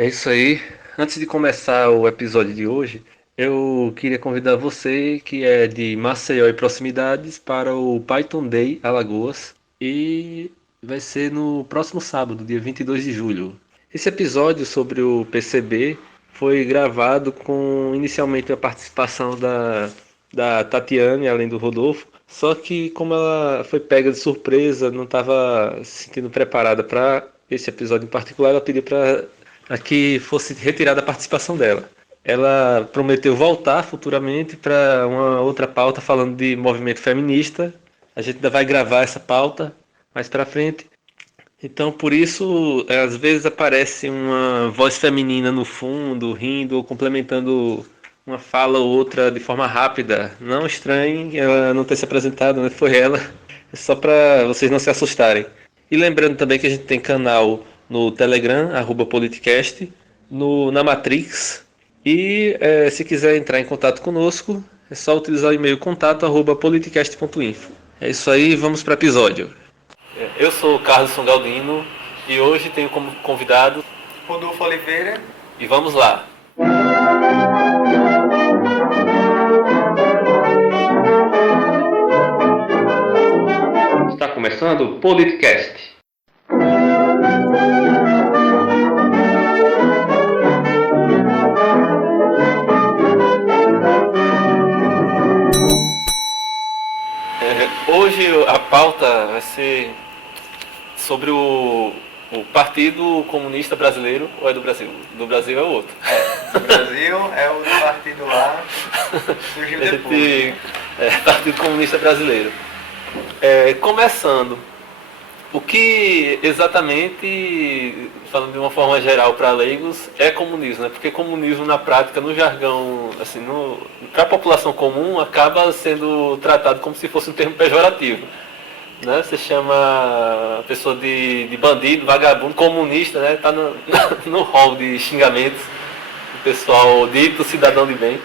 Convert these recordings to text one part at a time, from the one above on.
É isso aí. Antes de começar o episódio de hoje, eu queria convidar você que é de Maceió e proximidades para o Python Day Alagoas e vai ser no próximo sábado, dia 22 de julho. Esse episódio sobre o PCB foi gravado com inicialmente a participação da Tatiane, além do Rodolfo, só que como ela foi pega de surpresa, não estava se sentindo preparada para esse episódio em particular, ela pediu para que fosse retirada a participação dela. Ela prometeu voltar futuramente para uma outra pauta falando de movimento feminista. A gente ainda vai gravar essa pauta mais para frente. Então, por isso, às vezes aparece uma voz feminina no fundo, rindo ou complementando uma fala ou outra de forma rápida. Não estranhe ela não ter se apresentado, né? Foi ela. É só para vocês não se assustarem. E lembrando também que a gente tem canal no Telegram, @politicast, na Matrix. E se quiser entrar em contato conosco, é só utilizar o e-mail contato@politicast.info. É isso aí, vamos para o episódio. Eu sou o Carlos Galdino e hoje tenho como convidado Rodolfo Oliveira. E vamos lá. Está começando o Politicast. Hoje a pauta vai ser sobre o Partido Comunista Brasileiro, ou é do Brasil? Do Brasil é o outro. Do Brasil é o do partido lá, surgiu depois. Partido Comunista Brasileiro. Começando, o que exatamente, falando de uma forma geral para leigos, é comunismo, né? Porque comunismo na prática, no jargão, assim, para a população comum, acaba sendo tratado como se fosse um termo pejorativo. Né? Você chama a pessoa de bandido, vagabundo, comunista, né? Tá no hall de xingamentos do pessoal dito cidadão de bem,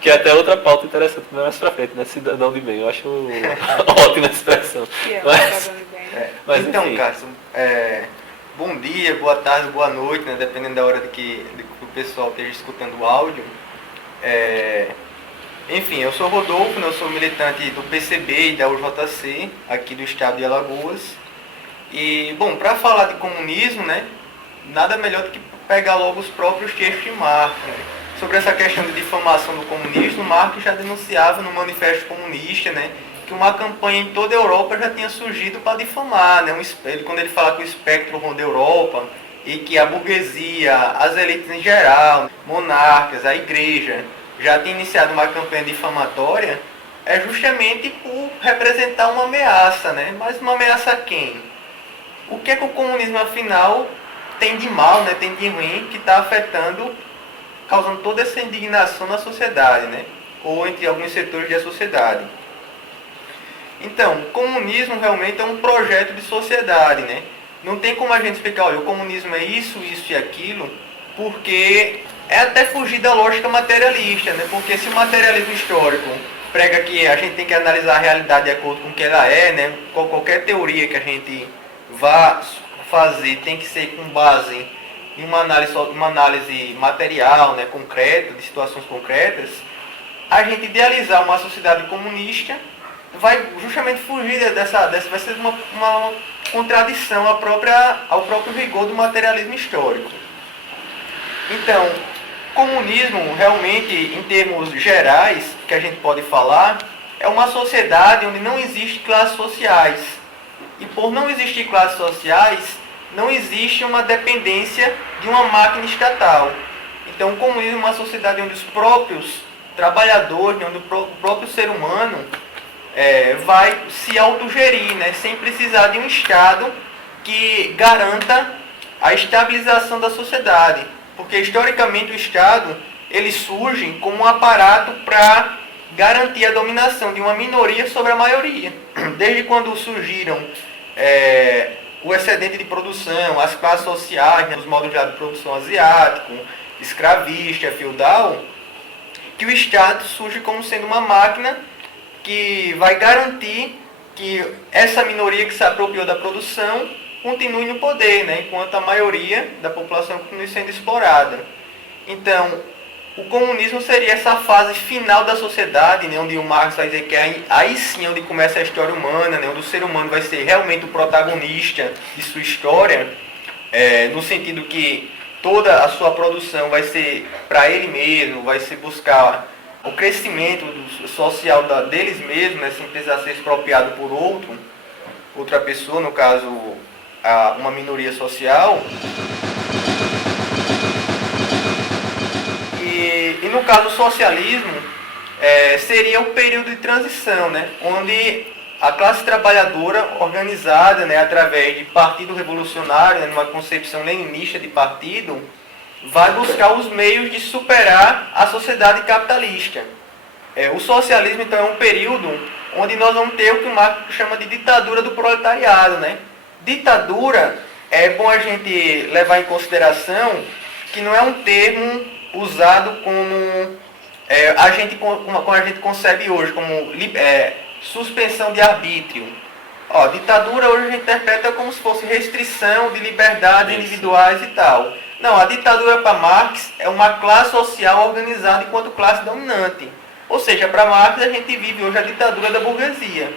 que é até outra pauta interessante mais pra frente, né? Cidadão de bem, eu acho ótima expressão. Mas então, Cássio, bom dia, boa tarde, boa noite, né? Dependendo da hora de que o pessoal esteja escutando o áudio. Enfim, eu sou Rodolfo, né? Eu sou militante do PCB e da UJC, aqui do estado de Alagoas. E, bom, para falar de comunismo, né? Nada melhor do que pegar logo os próprios textos de Marx, né? Sobre essa questão de difamação do comunismo, Marx já denunciava no Manifesto Comunista, né? Que uma campanha em toda a Europa já tinha surgido para difamar, né? Quando ele fala que o espectro ronda a Europa e que a burguesia, as elites em geral, monarcas, a igreja, já tinha iniciado uma campanha difamatória, é justamente por representar uma ameaça, né? Mas uma ameaça a quem? O que é que o comunismo, afinal, tem de mal, né? Tem de ruim, que está afetando, causando toda essa indignação na sociedade, né? Ou entre alguns setores da sociedade. Então, o comunismo realmente é um projeto de sociedade, né? Não tem como a gente explicar, olha, o comunismo é isso, isso e aquilo, porque é até fugir da lógica materialista, né? Porque se o materialismo histórico prega que a gente tem que analisar a realidade de acordo com o que ela é, né? Qualquer teoria que a gente vá fazer tem que ser com base em uma análise material, né? Concreta, de situações concretas. A gente idealizar uma sociedade comunista vai justamente fugir vai ser uma contradição ao próprio rigor do materialismo histórico. Então, comunismo, realmente, em termos gerais, que a gente pode falar, é uma sociedade onde não existe classes sociais. E por não existir classes sociais, não existe uma dependência de uma máquina estatal. Então, o comunismo é uma sociedade onde os próprios trabalhadores, onde o próprio ser humano vai se autogerir, né, sem precisar de um Estado que garanta a estabilização da sociedade. Porque historicamente o Estado ele surge como um aparato para garantir a dominação de uma minoria sobre a maioria. Desde quando surgiram o excedente de produção, as classes sociais, né, os modos de produção asiático, escravista, feudal, que o Estado surge como sendo uma máquina que vai garantir que essa minoria que se apropriou da produção continue no poder, né? Enquanto a maioria da população continue sendo explorada. Então, o comunismo seria essa fase final da sociedade, né, onde o Marx vai dizer que aí sim onde começa a história humana, né, onde o ser humano vai ser realmente o protagonista de sua história, no sentido que toda a sua produção vai ser para ele mesmo, vai ser buscar o crescimento social deles mesmos, né, sem precisar ser expropriado por outra pessoa, no caso uma minoria social. E no caso do socialismo, seria o período de transição, né, onde a classe trabalhadora organizada, né, através de partido revolucionário, né, numa concepção leninista de partido, vai buscar os meios de superar a sociedade capitalista. O socialismo, então, é um período onde nós vamos ter o que o Marx chama de ditadura do proletariado, né? Ditadura, é bom a gente levar em consideração que não é um termo usado como a gente concebe hoje, como suspensão de arbítrio. Ditadura hoje a gente interpreta como se fosse restrição de liberdades individuais e tal. Não, a ditadura para Marx é uma classe social organizada enquanto classe dominante. Ou seja, para Marx a gente vive hoje a ditadura da burguesia.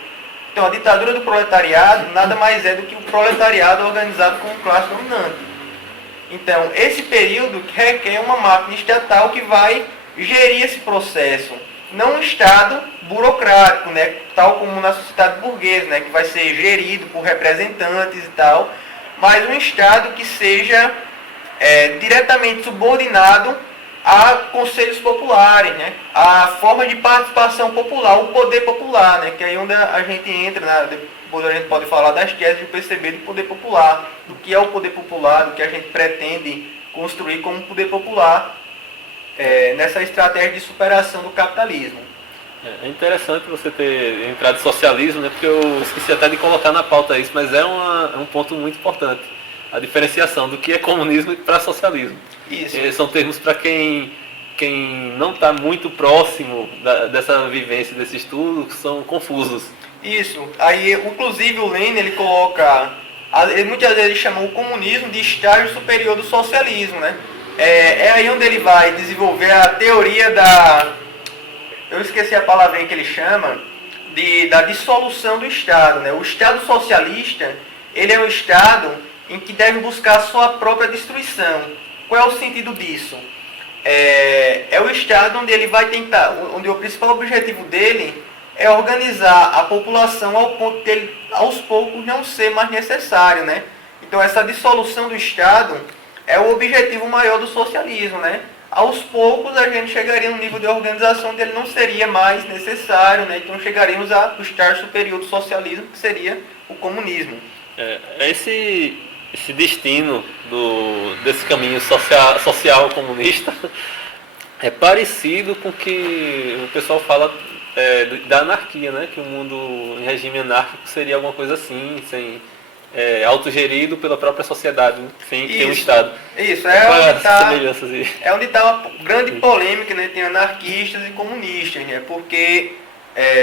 Então a ditadura do proletariado nada mais é do que o proletariado organizado como classe dominante. Então esse período requer uma máquina estatal que vai gerir esse processo. Não um Estado burocrático, né, tal como na sociedade burguesa, né, que vai ser gerido por representantes e tal, mas um Estado que seja diretamente subordinado a conselhos populares, né, a forma de participação popular, o poder popular, né, que é aí onde a gente entra, depois a gente pode falar das teses do PCB do poder popular, do que é o poder popular, do que a gente pretende construir como poder popular, nessa estratégia de superação do capitalismo. É interessante você ter entrado em socialismo, né? Porque eu esqueci até de colocar na pauta isso, mas é um ponto muito importante. A diferenciação do que é comunismo para socialismo. Isso. São termos para quem não está muito próximo dessa vivência, desse estudo, que são confusos. Isso. Aí, inclusive, o Lenin, ele coloca... muitas vezes ele chamou o comunismo de estágio superior do socialismo, né? É aí onde ele vai desenvolver a teoria eu esqueci a palavrinha que ele chama, da dissolução do Estado, né? O Estado socialista, ele é um Estado em que deve buscar a sua própria destruição. Qual é o sentido disso? É o Estado onde ele vai tentar, onde o principal objetivo dele é organizar a população ao ponto de ele, aos poucos, não ser mais necessário, né? Então essa dissolução do Estado é o objetivo maior do socialismo, né? Aos poucos a gente chegaria num nível de organização onde ele não seria mais necessário, né? Então chegaríamos ao estágio superior do socialismo, que seria o comunismo. Esse destino desse caminho social comunista é parecido com o que o pessoal fala da anarquia, né? Que o mundo em regime anárquico seria alguma coisa assim, sem... autogerido pela própria sociedade, sem ter um Estado. Isso, onde está uma grande polêmica, né? Tem anarquistas e comunistas, né? Porque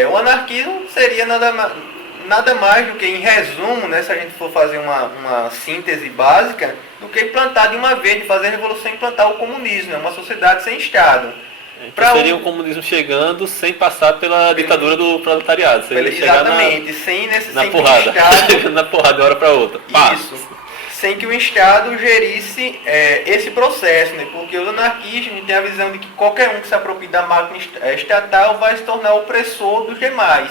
o anarquismo seria nada mais do que, em resumo, né, se a gente for fazer uma síntese básica, do que implantar de uma vez, de fazer a revolução e implantar o comunismo, né? Uma sociedade sem Estado. Então seria um comunismo chegando sem passar pela ditadura do proletariado. Exatamente, sem na porrada. Na porrada de uma hora para outra. Isso. Sem que o Estado gerisse esse processo, né? Porque os anarquistas têm a visão de que qualquer um que se aproprie da máquina estatal vai se tornar opressor dos demais.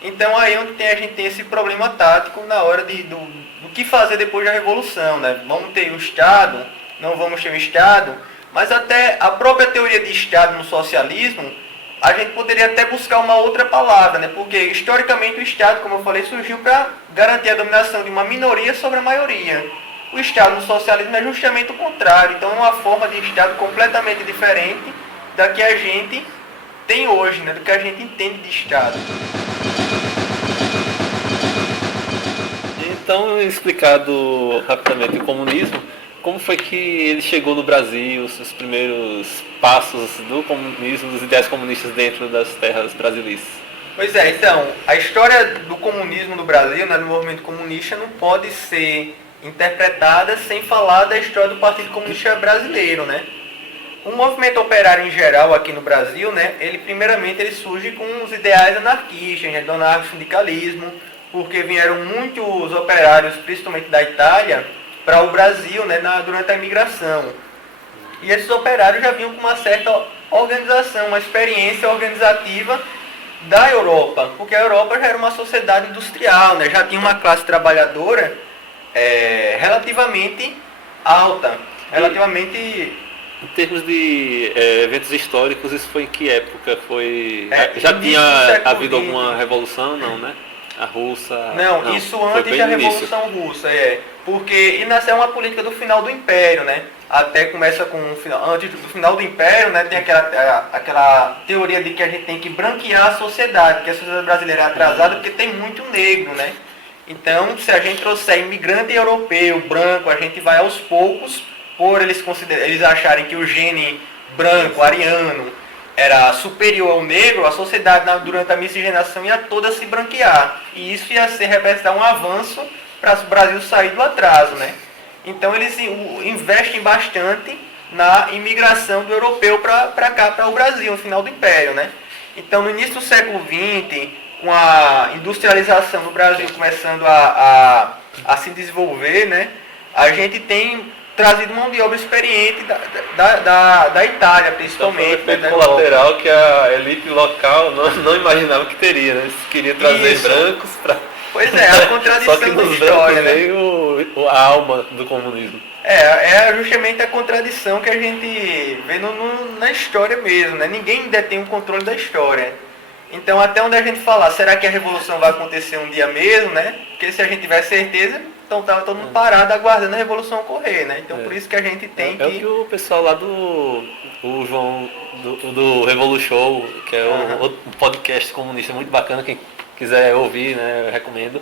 Então aí onde a gente tem esse problema tático na hora do que fazer depois da Revolução, né? Vamos ter o Estado, não vamos ter o Estado. Mas até a própria teoria de Estado no socialismo, a gente poderia até buscar uma outra palavra, né? Porque historicamente o Estado, como eu falei, surgiu para garantir a dominação de uma minoria sobre a maioria. O Estado no socialismo é justamente o contrário, então é uma forma de Estado completamente diferente da que a gente tem hoje, né? Do que a gente entende de Estado. Então, explicado rapidamente o comunismo, como foi que ele chegou no Brasil, os primeiros passos do comunismo, dos ideais comunistas dentro das terras brasileiras? Pois é, então, a história do comunismo no Brasil, né, do movimento comunista, não pode ser interpretada sem falar da história do Partido Comunista Brasileiro, né? O movimento operário em geral aqui no Brasil, né, ele primeiramente ele surge com os ideais anarquistas, né, do anarco-sindicalismo, porque vieram muitos operários, principalmente da Itália, para o Brasil, né, durante a imigração. E esses operários já vinham com uma certa organização, uma experiência organizativa da Europa, porque a Europa já era uma sociedade industrial, né, já tinha uma classe trabalhadora relativamente alta, relativamente... Em termos de eventos históricos, isso foi em que época? Já tinha havido alguma revolução, não, né? A russa... Não, isso antes da Revolução Russa, porque nasceu uma política do final do Império, né? Até começa com antes do final do Império, né? Tem aquela teoria de que a gente tem que branquear a sociedade, que a sociedade brasileira é atrasada porque tem muito negro, né? Então, se a gente trouxer imigrante europeu, branco, a gente vai aos poucos, por eles acharem que o gene branco, ariano, era superior ao negro, a sociedade durante a miscigenação ia toda se branquear. E isso ia representar um avanço para o Brasil sair do atraso, né? Então eles investem bastante na imigração do europeu para cá, para o Brasil, no final do Império, né? Então no início do século XX, com a industrialização do Brasil começando a se desenvolver, né? A gente tem trazido mão de obra experiente da Itália, principalmente. Então, foi um efeito colateral que a elite local não imaginava que teria, né? Eles queriam trazer brancos para... Pois é, a contradição Só que da nos história, né? veio a alma do comunismo. É justamente a contradição que a gente vê na história mesmo, né? Ninguém detém o controle da história. Então, até onde a gente falar, será que a revolução vai acontecer um dia mesmo, né? Porque se a gente tiver certeza, então estava todo mundo parado aguardando a revolução ocorrer, né? Então, por isso que a gente tem que... É o que o pessoal lá o João, do Revolution, que é um podcast comunista muito bacana, quem quiser ouvir, né, eu recomendo.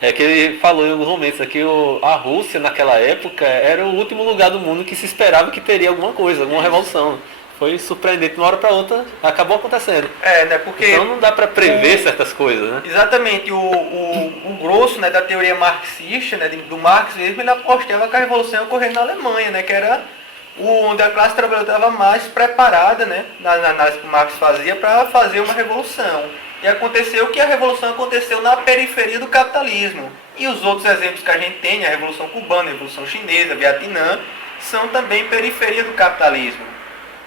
É que ele falou em alguns momentos que a Rússia, naquela época, era o último lugar do mundo que se esperava que teria alguma coisa, alguma revolução. Foi surpreendente, de uma hora para outra, acabou acontecendo. Né? Porque então não dá para prever certas coisas, né? Exatamente. O grosso, né, da teoria marxista, né, do Marx mesmo, ele apostava que a revolução ia ocorrer na Alemanha, né, que era onde a classe trabalhadora estava mais preparada, né, na análise que o Marx fazia, para fazer uma revolução. E aconteceu que a revolução aconteceu na periferia do capitalismo. E os outros exemplos que a gente tem, a Revolução Cubana, a Revolução Chinesa, a Vietnã, são também periferia do capitalismo.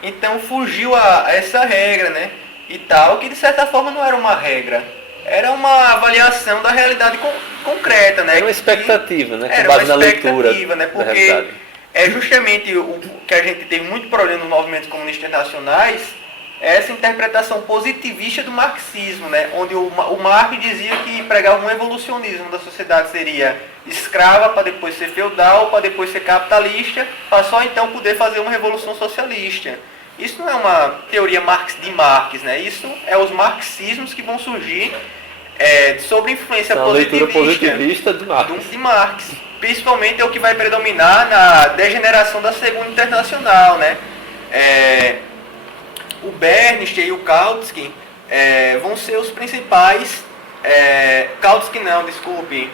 Então fugiu a essa regra, né? E tal, que de certa forma não era uma regra. Era uma avaliação da realidade concreta, né? Era uma expectativa, né? Com base na leitura, né? Porque é justamente o que a gente teve muito problema nos movimentos comunistas internacionais, é essa interpretação positivista do marxismo, né? Onde o Marx dizia que pregava um evolucionismo da sociedade seria escrava para depois ser feudal, para depois ser capitalista, para só então poder fazer uma revolução socialista. Isso não é uma teoria de Marx, né? Isso é os marxismos que vão surgir sobre influência positivista de Marx. Principalmente é o que vai predominar na degeneração da Segunda Internacional, né? O Bernstein e o Kautsky vão ser os principais... Kautsky não, desculpe.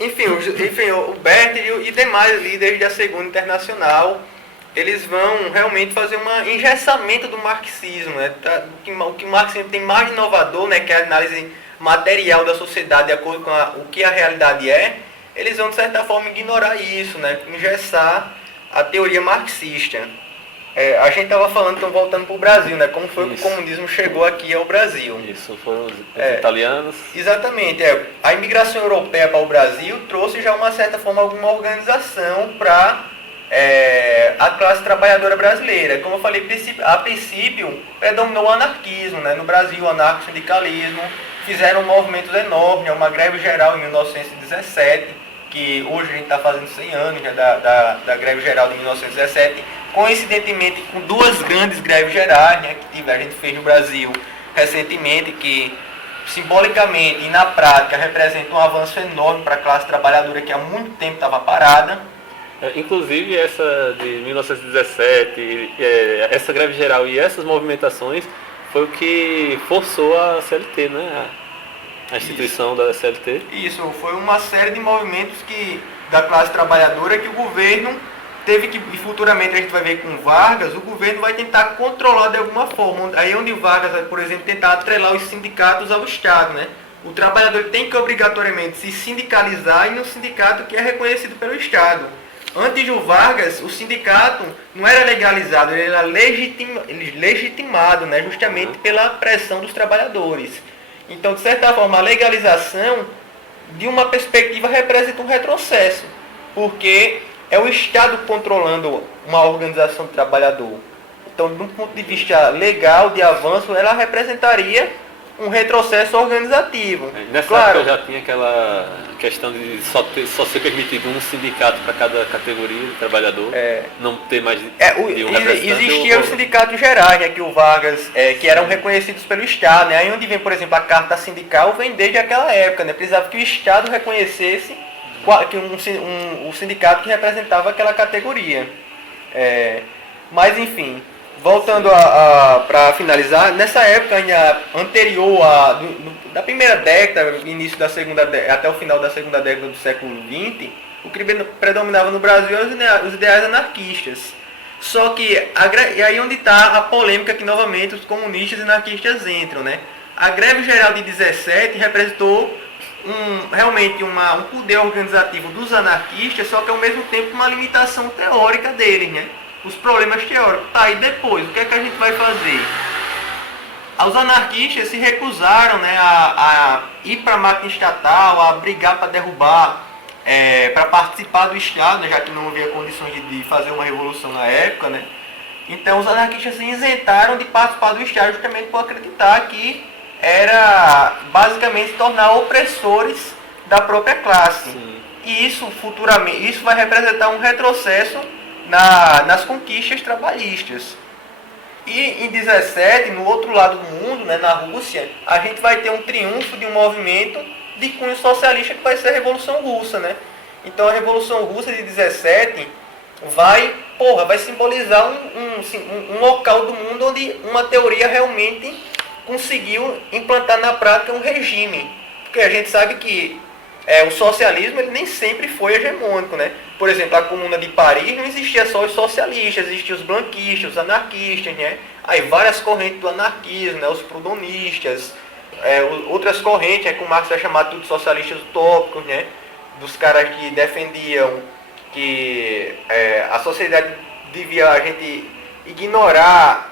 Enfim, o Bernstein e demais líderes da Segunda Internacional, eles vão realmente fazer um engessamento do marxismo, né? O que o marxismo tem mais inovador, né, que é a análise material da sociedade de acordo com o que a realidade é, eles vão de certa forma ignorar isso, né? Engessar a teoria marxista. A gente estava falando, então voltando para o Brasil, né? Como foi que o comunismo chegou aqui ao Brasil. Isso, foram os italianos. Exatamente. A imigração europeia para o Brasil trouxe já, uma certa forma, alguma organização para a classe trabalhadora brasileira. Como eu falei, a princípio predominou o anarquismo, né? No Brasil, o anarco-sindicalismo. Fizeram movimentos enormes, uma greve geral em 1917, que hoje a gente está fazendo 100 anos já da greve geral de 1917, coincidentemente com duas grandes greves gerais, né, que a gente fez no Brasil recentemente, que simbolicamente e na prática representam um avanço enorme para a classe trabalhadora que há muito tempo estava parada. Inclusive essa de 1917, essa greve geral e essas movimentações foi o que forçou a CLT, né? A instituição da CLT. Isso, foi uma série de movimentos da classe trabalhadora que o governo teve que, e futuramente a gente vai ver com Vargas, o governo vai tentar controlar de alguma forma. Aí onde Vargas, por exemplo, tentar atrelar os sindicatos ao Estado, né? O trabalhador tem que obrigatoriamente se sindicalizar no sindicato que é reconhecido pelo Estado. Antes de Vargas, o sindicato não era legalizado, ele era legitimado, né? Justamente pela pressão dos trabalhadores. Então, de certa forma, a legalização, de uma perspectiva, representa um retrocesso, porque é o Estado controlando uma organização do trabalhador. Então, de um ponto de vista legal, de avanço, ela representaria um retrocesso organizativo. Nessa época já tinha aquela questão de só ser permitido um sindicato para cada categoria de trabalhador, não ter mais de um representante. Existiam os sindicatos gerais, né, que o Vargas, que eram reconhecidos pelo Estado. Né? Aí onde vem, por exemplo, a carta sindical, vem desde aquela época. Né? Precisava que o Estado reconhecesse que um sindicato que representava aquela categoria. Mas, enfim... Voltando para finalizar, nessa época ainda anterior da primeira década, início da segunda até o final da segunda década do século XX, o que predominava no Brasil eram os ideais anarquistas. Só que, e aí onde está a polêmica que novamente os comunistas e anarquistas entram, né? A greve geral de 17 representou realmente um poder organizativo dos anarquistas, só que ao mesmo tempo uma limitação teórica deles, né? Os problemas teóricos. Tá, e depois, o que é que a gente vai fazer? Os anarquistas se recusaram, né, a ir para a máquina estatal, a brigar para derrubar, para participar do Estado, né, já que não havia condições de fazer uma revolução na época. Né? Então os anarquistas se isentaram de participar do Estado justamente por acreditar que era basicamente se tornar opressores da própria classe. Sim. E isso futuramente, isso vai representar um retrocesso nas conquistas trabalhistas. E em 17, no outro lado do mundo, né, na Rússia, a gente vai ter um triunfo de um movimento de cunho socialista que vai ser a Revolução Russa. Né? Então a Revolução Russa de 17 vai simbolizar um local do mundo onde uma teoria realmente conseguiu implantar na prática um regime. Porque a gente sabe que o socialismo ele nem sempre foi hegemônico, né? Por exemplo, a Comuna de Paris não existia só os socialistas, existiam os blanquistas, os anarquistas, né? Aí várias correntes do anarquismo, né? Os prudonistas, outras correntes, que o Marx vai chamar tudo de socialistas utópicos, né? Dos caras que defendiam que a sociedade devia a gente ignorar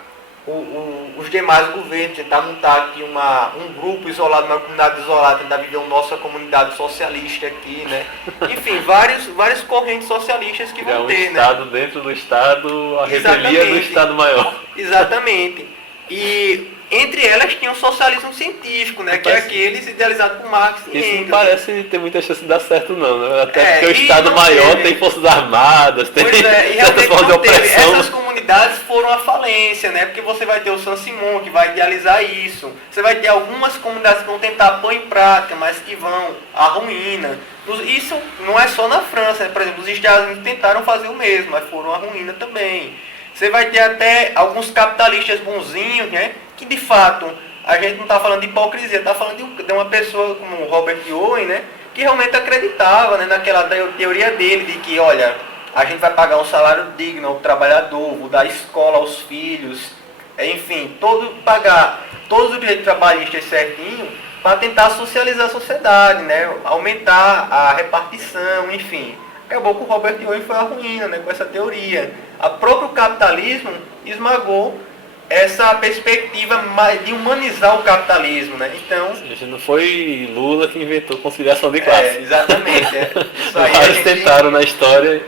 os demais governos, tentar montar aqui um grupo isolado, uma comunidade isolada, tentar viver uma nossa comunidade socialista aqui, né? Enfim, várias correntes socialistas que vão ter, Estado, né? Dentro do Estado, a revelia do Estado maior. Exatamente. E entre elas tinha o socialismo científico, né? Que é aqueles idealizados por Marx e Engels. Isso não parece ter muita chance de dar certo não, né? Até porque o Estado maior tem forças armadas, tem certas formas de opressão. Essas comunidades foram à falência, né? Porque você vai ter o Saint-Simon que vai idealizar isso. Você vai ter algumas comunidades que vão tentar pôr em prática, mas que vão à ruína. Isso não é só na França, né? Por exemplo, os Estados Unidos tentaram fazer o mesmo, mas foram à ruína também. Você vai ter até alguns capitalistas bonzinhos, né? Que de fato, a gente não está falando de hipocrisia, está falando de uma pessoa como o Robert Owen, né? Que realmente acreditava, né, naquela teoria dele de que, olha, a gente vai pagar um salário digno ao trabalhador, vou dar escola aos filhos, enfim, pagar todos os direitos trabalhistas certinho para tentar socializar a sociedade, né? Aumentar a repartição, enfim. Acabou que o Robert Owen foi à ruína, né, com essa teoria. O próprio capitalismo esmagou essa perspectiva de humanizar o capitalismo, né? Então, não foi Lula que inventou conciliação de classe. Exatamente. Isso aí Vários tentaram na história,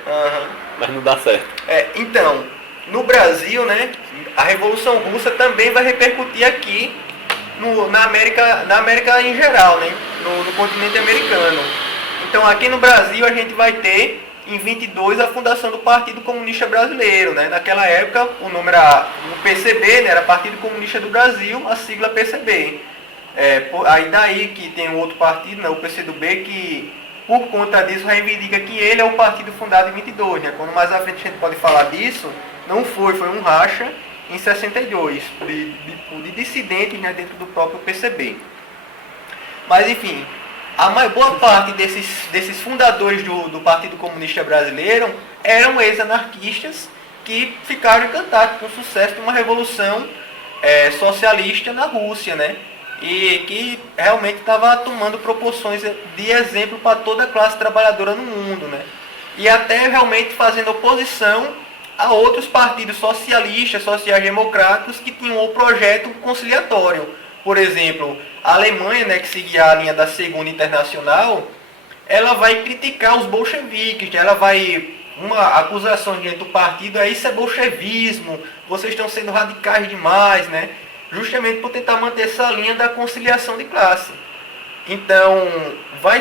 mas não dá certo. Então, no Brasil, né, a Revolução Russa também vai repercutir aqui na América em geral, né, no continente americano. Então, aqui no Brasil a gente vai ter em 22 a fundação do Partido Comunista Brasileiro, né? Naquela época o nome era o PCB, né? Era Partido Comunista do Brasil, a sigla PCB. Aí daí que tem um outro partido, né? O PCdoB, que por conta disso reivindica que ele é o partido fundado em 22, né? Quando mais à frente a gente pode falar disso, não foi um racha em 62, de dissidentes, né, dentro do próprio PCB. Mas enfim, boa parte desses fundadores do Partido Comunista Brasileiro eram ex-anarquistas que ficaram encantados com o sucesso de uma revolução socialista na Rússia, né? E que realmente estava tomando proporções de exemplo para toda a classe trabalhadora no mundo, né? E até realmente fazendo oposição a outros partidos socialistas, sociais-democráticos que tinham o projeto conciliatório. Por exemplo, a Alemanha, né, que seguia a linha da Segunda Internacional, ela vai criticar os bolcheviques, né? Ela vai... Uma acusação diante do partido isso é bolchevismo, vocês estão sendo radicais demais, né? Justamente por tentar manter essa linha da conciliação de classe. Então, vai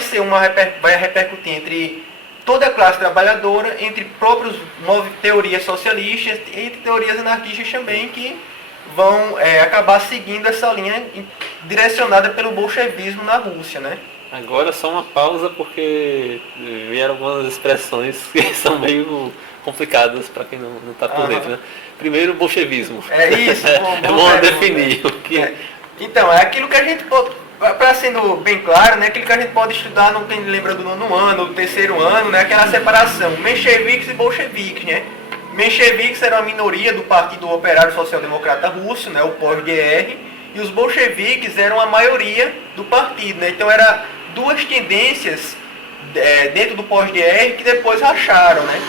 repercutir entre toda a classe trabalhadora, entre próprias teorias socialistas e entre teorias anarquistas também, que vão acabar seguindo essa linha direcionada pelo bolchevismo na Rússia, né? Agora só uma pausa porque vieram algumas expressões que são meio complicadas para quem não está por dentro, né? Primeiro, bolchevismo. É isso. É bom definir o que é. Então, é aquilo que a gente pode, para sendo bem claro, né, aquilo que a gente pode estudar, quem lembra do 9º ano, do 3º ano, né, aquela separação, mencheviques e bolcheviques, né? Mencheviques era uma minoria do Partido Operário Social Democrata Russo, né, o POSGR, e os bolcheviques eram a maioria do partido, né? Então era duas tendências dentro do pós-GR que depois racharam, né?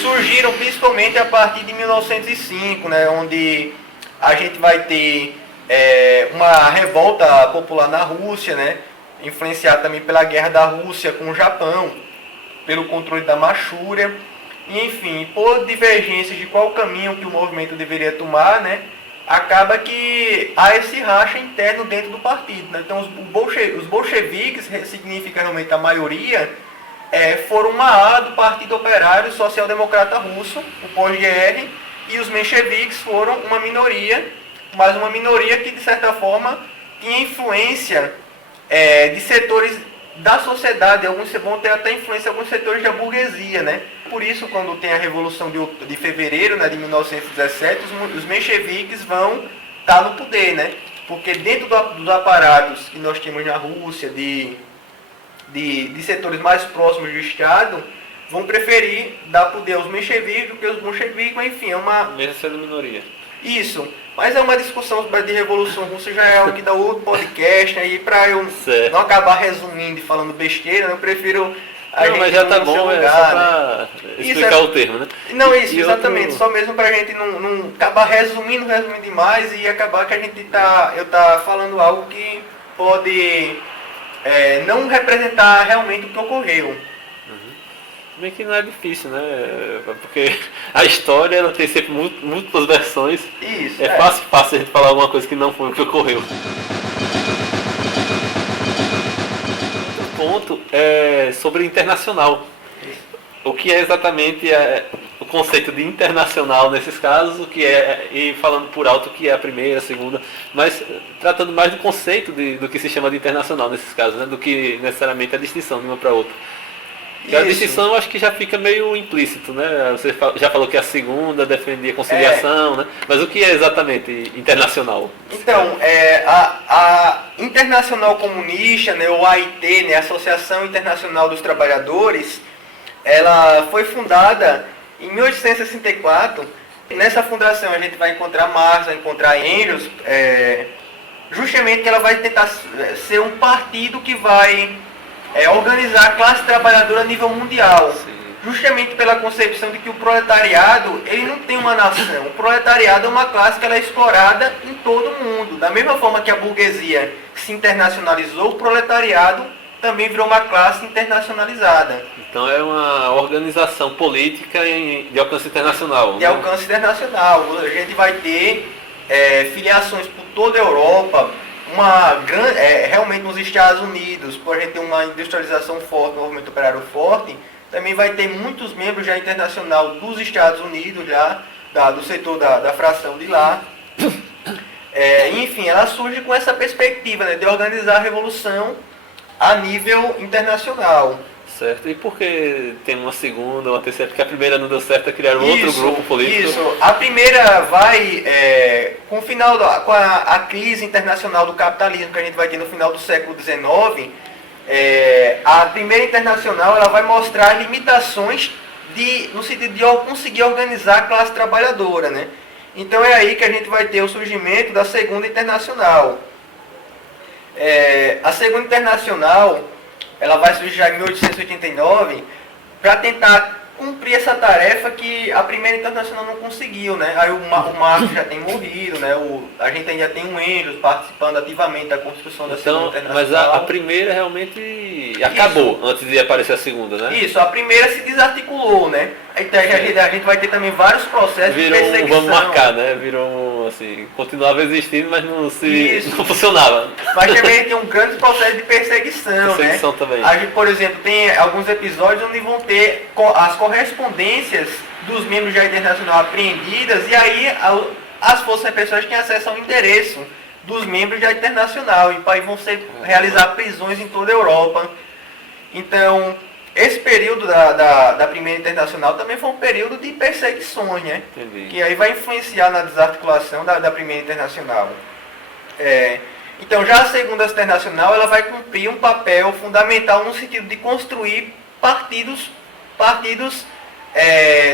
Surgiram principalmente a partir de 1905, né? Onde a gente vai ter uma revolta popular na Rússia, né? Influenciada também pela guerra da Rússia com o Japão, pelo controle da Manchúria, e enfim, por divergências de qual caminho que o movimento deveria tomar, né? Acaba que há esse racha interno dentro do partido, né? Então os bolcheviques, significa realmente a maioria, foram uma ala do Partido Operário Social Democrata Russo, o POSGR, e os mencheviques foram uma minoria, mas uma minoria que de certa forma tinha influência de setores da sociedade, alguns vão ter até influência em alguns setores da burguesia, né? Por isso, quando tem a Revolução de Fevereiro, né, de 1917, os mencheviques vão estar no poder, né? Porque dentro dos aparatos que nós temos na Rússia, de setores mais próximos do Estado, vão preferir dar poder aos mencheviques do que aos bolcheviques, mas enfim, é uma... Mesmo sendo minoria. Isso, mas é uma discussão de Revolução Russa, já é algo que dá outro podcast, aí para eu não acabar resumindo e falando besteira, eu prefiro... Mas já tá bom, só para explicar o termo, né? Não, isso, exatamente, só mesmo para a gente não acabar resumindo demais e acabar que eu tá falando algo que pode não representar realmente o que ocorreu. Bem que não é difícil, né? Porque a história ela tem sempre múltiplas versões. Isso, fácil a gente falar alguma coisa que não foi o que ocorreu. Outro ponto é sobre internacional. O que é exatamente o conceito de internacional nesses casos, o que e falando por alto o que é a primeira, a segunda, mas tratando mais do conceito do que se chama de internacional nesses casos, né? Do que necessariamente a distinção de uma para outra. E a distinção eu acho que já fica meio implícito, né? Você já falou que a segunda defendia a conciliação, né? Mas o que é exatamente internacional? Então, a Internacional Comunista, né, o AIT, né, Associação Internacional dos Trabalhadores, ela foi fundada em 1864. Nessa fundação a gente vai encontrar Marx, vai encontrar Engels, justamente que ela vai tentar ser um partido que vai organizar a classe trabalhadora a nível mundial. Sim. Justamente pela concepção de que o proletariado, ele não tem uma nação. O proletariado é uma classe que ela é explorada em todo o mundo. Da mesma forma que a burguesia se internacionalizou, o proletariado também virou uma classe internacionalizada. Então é uma organização política de alcance internacional. De alcance internacional. A gente vai ter filiações por toda a Europa, realmente nos Estados Unidos, por a gente ter uma industrialização forte, um movimento operário forte, também vai ter muitos membros já internacional dos Estados Unidos, já do setor da fração de lá. Enfim, ela surge com essa perspectiva, né, de organizar a revolução a nível internacional. Certo. E por que tem uma segunda, uma terceira? Porque a primeira não deu certo, criaram outro grupo político. Isso. A primeira vai, com o final com a crise internacional do capitalismo que a gente vai ter no final do século XIX, a primeira internacional ela vai mostrar limitações no sentido de conseguir organizar a classe trabalhadora, né? Então é aí que a gente vai ter o surgimento da segunda internacional. A segunda internacional ela vai surgir já em 1889 para tentar cumprir essa tarefa que a primeira internacional não conseguiu, né? Aí o Marx já tem morrido, né? A gente ainda tem um Engels participando ativamente da construção da segunda internacional. Mas a primeira realmente acabou antes de aparecer a segunda, né? Isso, a primeira se desarticulou, né? Então a gente vai ter também vários processos de perseguição. Vamos marcar, né? Virou assim, continuava existindo, mas não funcionava. Mas também tem um grande processo de perseguição, né? Também. A gente, por exemplo, tem alguns episódios onde vão ter as correspondências dos membros da Internacional apreendidas e aí as forças repressórias têm acesso ao endereço dos membros da Internacional e aí vão realizar prisões em toda a Europa. Então, esse período da primeira internacional também foi um período de perseguições, né? Entendi. Que aí vai influenciar na desarticulação da primeira internacional. Então já a segunda internacional ela vai cumprir um papel fundamental no sentido de construir partidos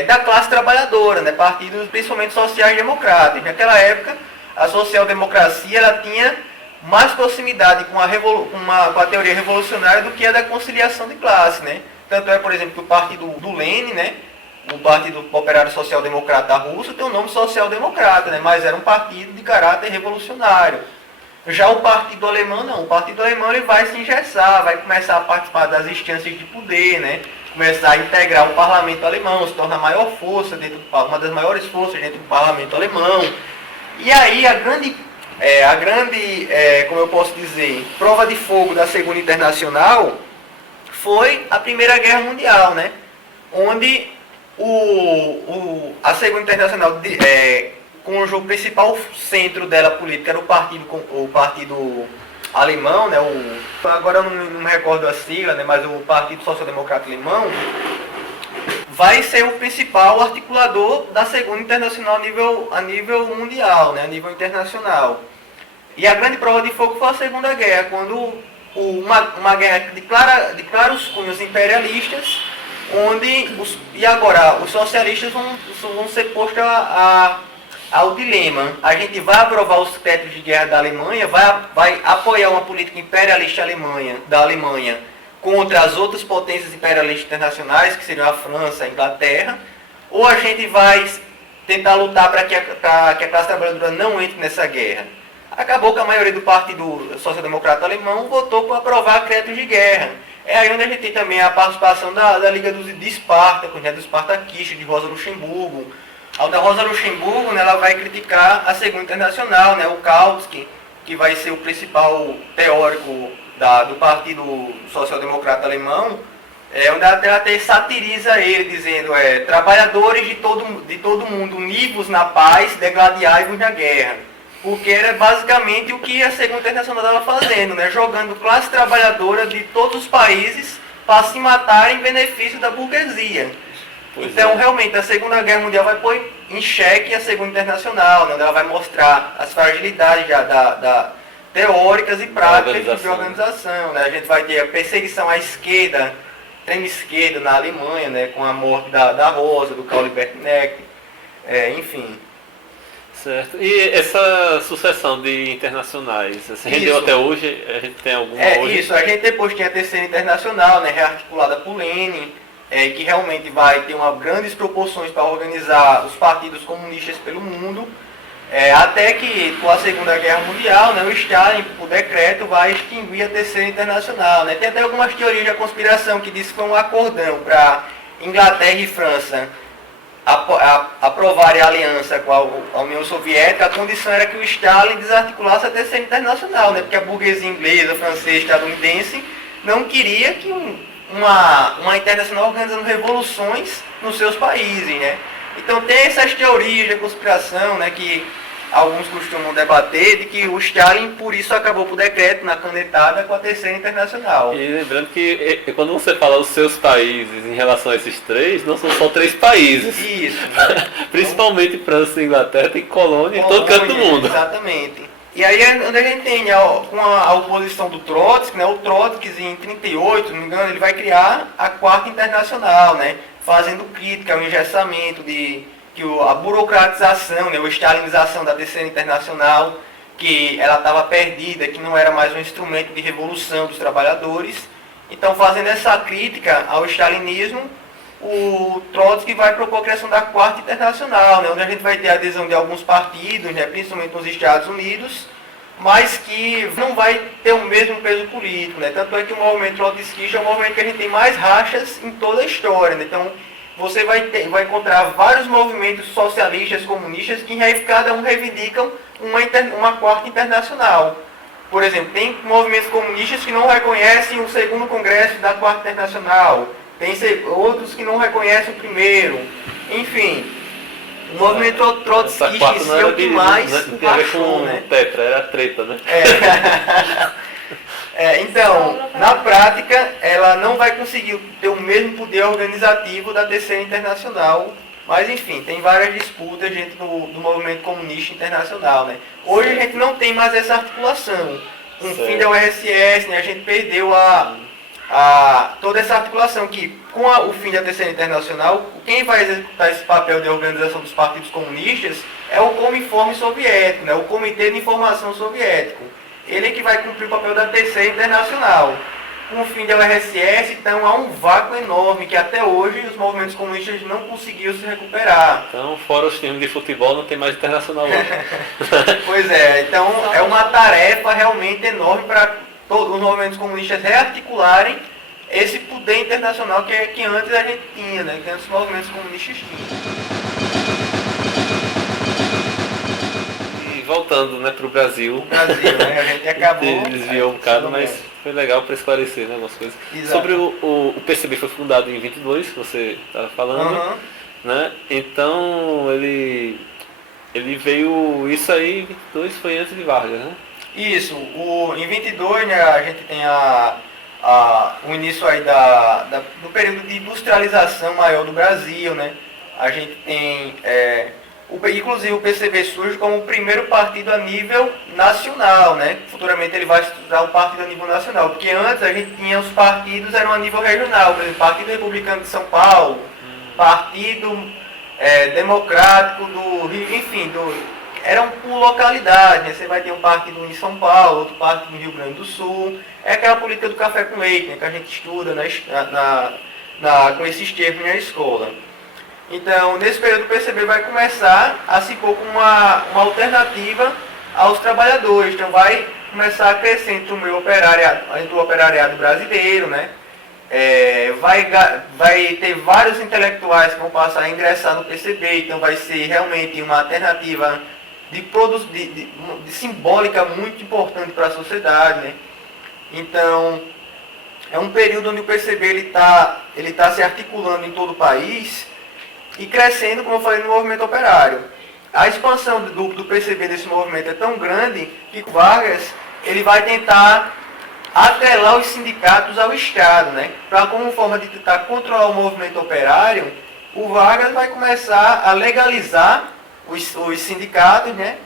da classe trabalhadora, né? Partidos principalmente sociais-democratas. Naquela época, a social-democracia ela tinha mais proximidade com a teoria revolucionária do que a da conciliação de classe, né? Tanto é, por exemplo, que o partido do Lenin, né? O Partido Operário Social Democrata Russo tem o nome social-democrata, né? Mas era um partido de caráter revolucionário. Já o partido alemão não, o partido alemão ele vai se engessar, vai começar a participar das instâncias de poder, né? Começar a integrar o parlamento alemão, se torna a maior força, uma das maiores forças dentro do parlamento alemão. E aí a grande, como eu posso dizer, prova de fogo da Segunda Internacional foi a Primeira Guerra Mundial, né? Onde a Segunda Internacional cujo principal centro dela política era o partido alemão, né? Agora eu não me recordo a sigla, né? Mas o Partido Social Democrata Alemão vai ser o principal articulador da Segunda Internacional a nível mundial, né? A nível internacional. E a grande prova de fogo foi a Segunda Guerra, quando uma guerra de claros cunhos imperialistas, onde os socialistas vão ser postos ao dilema. A gente vai aprovar os critérios de guerra da Alemanha, vai apoiar uma política imperialista da Alemanha contra as outras potências imperialistas internacionais, que seriam a França, a Inglaterra, ou a gente vai tentar lutar para que a classe trabalhadora não entre nessa guerra. Acabou que a maioria do Partido Social Democrata Alemão votou por aprovar créditos de guerra. É aí onde a gente tem também a participação da Liga de Espartaco, né, do espartaquista, de Rosa Luxemburgo. A da Rosa Luxemburgo, né, ela vai criticar a Segunda Internacional, né, o Kautsky, que vai ser o principal teórico do Partido Social Democrata Alemão, onde ela até satiriza ele, dizendo, trabalhadores de todo mundo, univos na paz, degladiai-vos na guerra. Porque era basicamente o que a Segunda Internacional estava fazendo, né? Jogando classe trabalhadora de todos os países para se matar em benefício da burguesia. Então, realmente, a Segunda Guerra Mundial vai pôr em xeque a Segunda Internacional, né? Ela vai mostrar as fragilidades teóricas e práticas de organização. Né? A gente vai ter a perseguição à esquerda, extrema esquerda na Alemanha, né? Com a morte da Rosa, do Karl Liebknecht, enfim. Certo. E essa sucessão de internacionais, se rendeu até hoje? A gente tem alguma hoje? Isso, a gente depois tem a Terceira Internacional, né, rearticulada por Lenin, que realmente vai ter grandes proporções para organizar os partidos comunistas pelo mundo, até que com a Segunda Guerra Mundial, né, o Stalin, por decreto, vai extinguir a Terceira Internacional. Né. Tem até algumas teorias da conspiração que dizem que foi um acordão para Inglaterra e França aprovarem a aliança com a União Soviética. A condição era que o Stalin desarticulasse a Terceira Internacional, né? Porque a burguesia inglesa, francesa, estadunidense não queria que uma internacional organizando revoluções nos seus países, né? Então tem essas teorias de conspiração, né? Que alguns costumam debater de que o Stalin, por isso, acabou por decreto na canetada com a Terceira Internacional. E lembrando que quando você fala os seus países em relação a esses três, não são só 3 países. Isso. Né? Principalmente França e Inglaterra, tem colônia em todo canto do mundo. Exatamente. E aí é onde a gente tem, com a oposição do Trotsky, né, o Trotsky em 38, se não me engano, ele vai criar a Quarta Internacional, né, fazendo crítica ao engessamento a burocratização, né, a stalinização da Terceira Internacional, que ela estava perdida, que não era mais um instrumento de revolução dos trabalhadores. Então, fazendo essa crítica ao stalinismo, o Trotsky vai propor a criação da Quarta Internacional, né, onde a gente vai ter a adesão de alguns partidos, né, principalmente nos Estados Unidos, mas que não vai ter o mesmo peso político. Né? Tanto é que o movimento trotskista é um movimento que a gente tem mais rachas em toda a história. Né? Então, você vai encontrar vários movimentos socialistas, comunistas, que cada um reivindicam uma quarta internacional. Por exemplo, tem movimentos comunistas que não reconhecem o segundo congresso da Quarta Internacional, tem outros que não reconhecem o primeiro. Enfim, o movimento trotskista em si é o que mais rachou, né? Tetra, era treta, né? Então, na prática, ela não vai conseguir ter o mesmo poder organizativo da Terceira Internacional, mas enfim, tem várias disputas dentro do movimento comunista internacional. Né? Hoje a gente não tem mais essa articulação. Com o fim da URSS, né, a gente perdeu toda essa articulação que, com o fim da Terceira Internacional, quem vai executar esse papel de organização dos partidos comunistas é o Cominform soviético, né, o Comitê de Informação Soviético. Ele é que vai cumprir o papel da Terceira Internacional. Com o fim da URSS, então há um vácuo enorme que até hoje os movimentos comunistas não conseguiram se recuperar. Então, fora os times de futebol, não tem mais internacional lá. Pois é, então é uma tarefa realmente enorme para todos os movimentos comunistas rearticularem esse poder internacional que antes a gente tinha, né? Que antes os movimentos comunistas tinham. Voltando, né, para o Brasil. Né? A gente acabou. Desviou um bocado, mas foi legal para esclarecer, né, algumas coisas. Exato. Sobre o PCB foi fundado em 22, que você estava falando, né? Então ele veio, isso aí, 22 foi antes de Vargas, né? Isso, em 22, né, a gente tem o início aí do período de industrialização maior do Brasil, né? A gente tem inclusive o PCB surge como o primeiro partido a nível nacional, né? Futuramente ele vai se tornar um partido a nível nacional, porque antes a gente tinha os partidos eram a nível regional, por exemplo, Partido Republicano de São Paulo, Partido Democrático do Rio, enfim, eram por localidade, né? Você vai ter um partido em São Paulo, outro partido no Rio Grande do Sul, é aquela política do café com leite, né? Que a gente estuda com esses termos na escola. Então, nesse período o PCB vai começar a se pôr como uma alternativa aos trabalhadores. Então, vai começar a crescer entre o operariado brasileiro, né? Vai ter vários intelectuais que vão passar a ingressar no PCB, então vai ser realmente uma alternativa de simbólica muito importante para a sociedade, né? Então, é um período onde o PCB ele tá se articulando em todo o país e crescendo, como eu falei, no movimento operário. A expansão do PCB desse movimento é tão grande que Vargas ele vai tentar atrelar os sindicatos ao Estado, né? Como forma de tentar controlar o movimento operário, o Vargas vai começar a legalizar os sindicatos, né?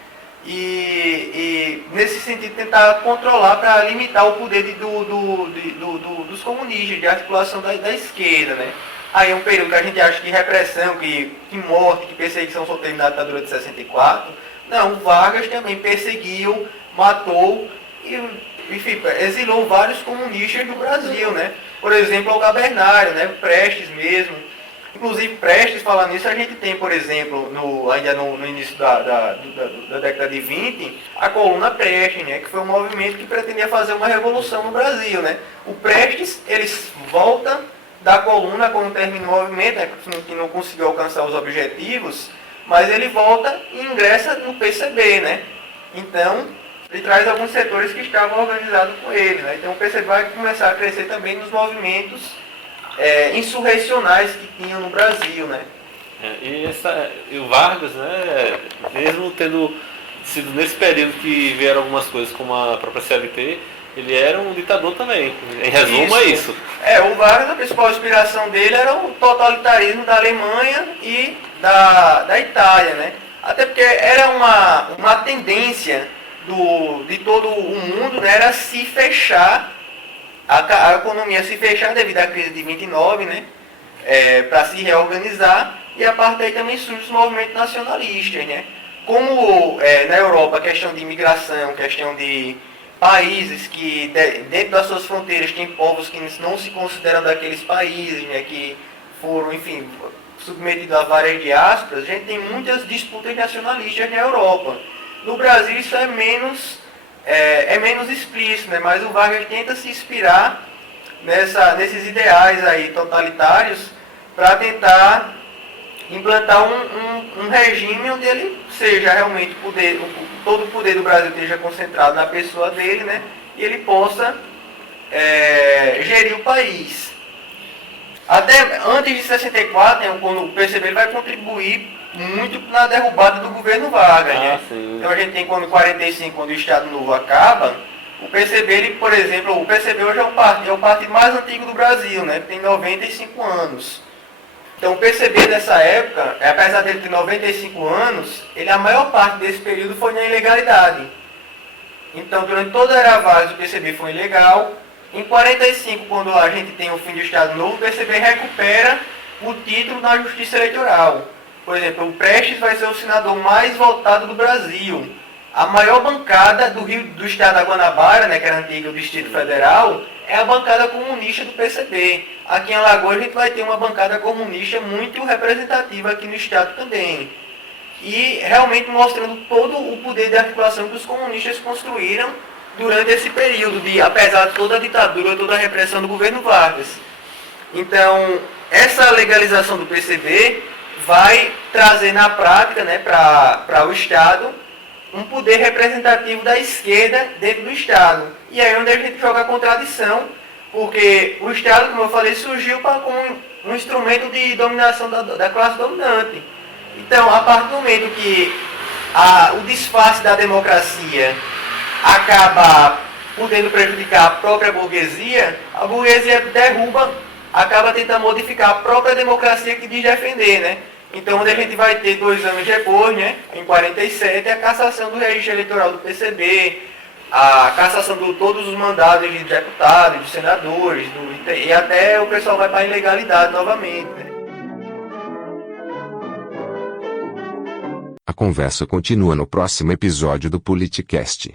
E nesse sentido tentar controlar para limitar o poder dos comunistas, de articulação da esquerda, né? Aí é um período que a gente acha que repressão, que morte, que perseguição só teve na ditadura de 64. Não, Vargas também perseguiu, matou e, enfim, exilou vários comunistas do Brasil, né? Por exemplo, o Gabernário, né? Prestes mesmo. Inclusive, Prestes, falando nisso, a gente tem, por exemplo, ainda no início da década de 20, a Coluna Prestes, né? Que foi um movimento que pretendia fazer uma revolução no Brasil, né? O Prestes, eles voltam da coluna quando termina o movimento, né, que não conseguiu alcançar os objetivos, mas ele volta e ingressa no PCB, né? Então, ele traz alguns setores que estavam organizados com ele, né? Então o PCB vai começar a crescer também nos movimentos insurrecionais que tinham no Brasil, né? E o Vargas, né, mesmo tendo sido nesse período que vieram algumas coisas como a própria CLT, ele era um ditador também. Em resumo, é isso. O Vargas, a principal inspiração dele era o totalitarismo da Alemanha e da Itália, né? Até porque era uma tendência de todo o mundo, né? Era se fechar, a economia se fechar devido à crise de 29, né? Para se reorganizar, e a partir daí também surgem os movimentos nacionalistas, né? Como na Europa a questão de imigração, questão de países que dentro das suas fronteiras tem povos que não se consideram daqueles países, né, que foram, enfim, submetidos a várias diásporas, a gente tem muitas disputas nacionalistas na Europa. No Brasil isso é menos explícito, né, mas o Vargas tenta se inspirar nesses ideais aí totalitários para tentar implantar um regime onde ele seja realmente todo o poder do Brasil esteja concentrado na pessoa dele, né? E ele possa gerir o país. Até antes de 64, né, quando o PCB vai contribuir muito na derrubada do governo Vargas, né? Então a gente tem quando em 45, quando o Estado Novo acaba, o PCB, ele, por exemplo, o PCB hoje é o partido mais antigo do Brasil, né? Tem 95 anos. Então o PCB dessa época, apesar dele ter 95 anos, a maior parte desse período foi na ilegalidade. Então durante toda a era Vargas o PCB foi ilegal. Em 45, quando a gente tem o fim do Estado Novo, o PCB recupera o título na Justiça Eleitoral. Por exemplo, o Prestes vai ser o senador mais votado do Brasil. A maior bancada do Estado da Guanabara, né, que era antiga do Distrito Federal, é a bancada comunista do PCB. Aqui em Alagoas a gente vai ter uma bancada comunista muito representativa aqui no Estado também. E realmente mostrando todo o poder de articulação que os comunistas construíram durante esse período, apesar de toda a ditadura, toda a repressão do governo Vargas. Então, essa legalização do PCB vai trazer na prática, né, para o Estado, um poder representativo da esquerda dentro do Estado. E aí é onde a gente joga a contradição, porque o Estado, como eu falei, surgiu como um instrumento de dominação da classe dominante. Então, a partir do momento que o disfarce da democracia acaba podendo prejudicar a própria burguesia, a burguesia acaba tentando modificar a própria democracia que diz defender, né? Então, onde a gente vai ter 2 anos depois, né, em 47, a cassação do registro eleitoral do PCB, a cassação de todos os mandados de deputados, de senadores, e até o pessoal vai para a ilegalidade novamente, né? A conversa continua no próximo episódio do Politicast.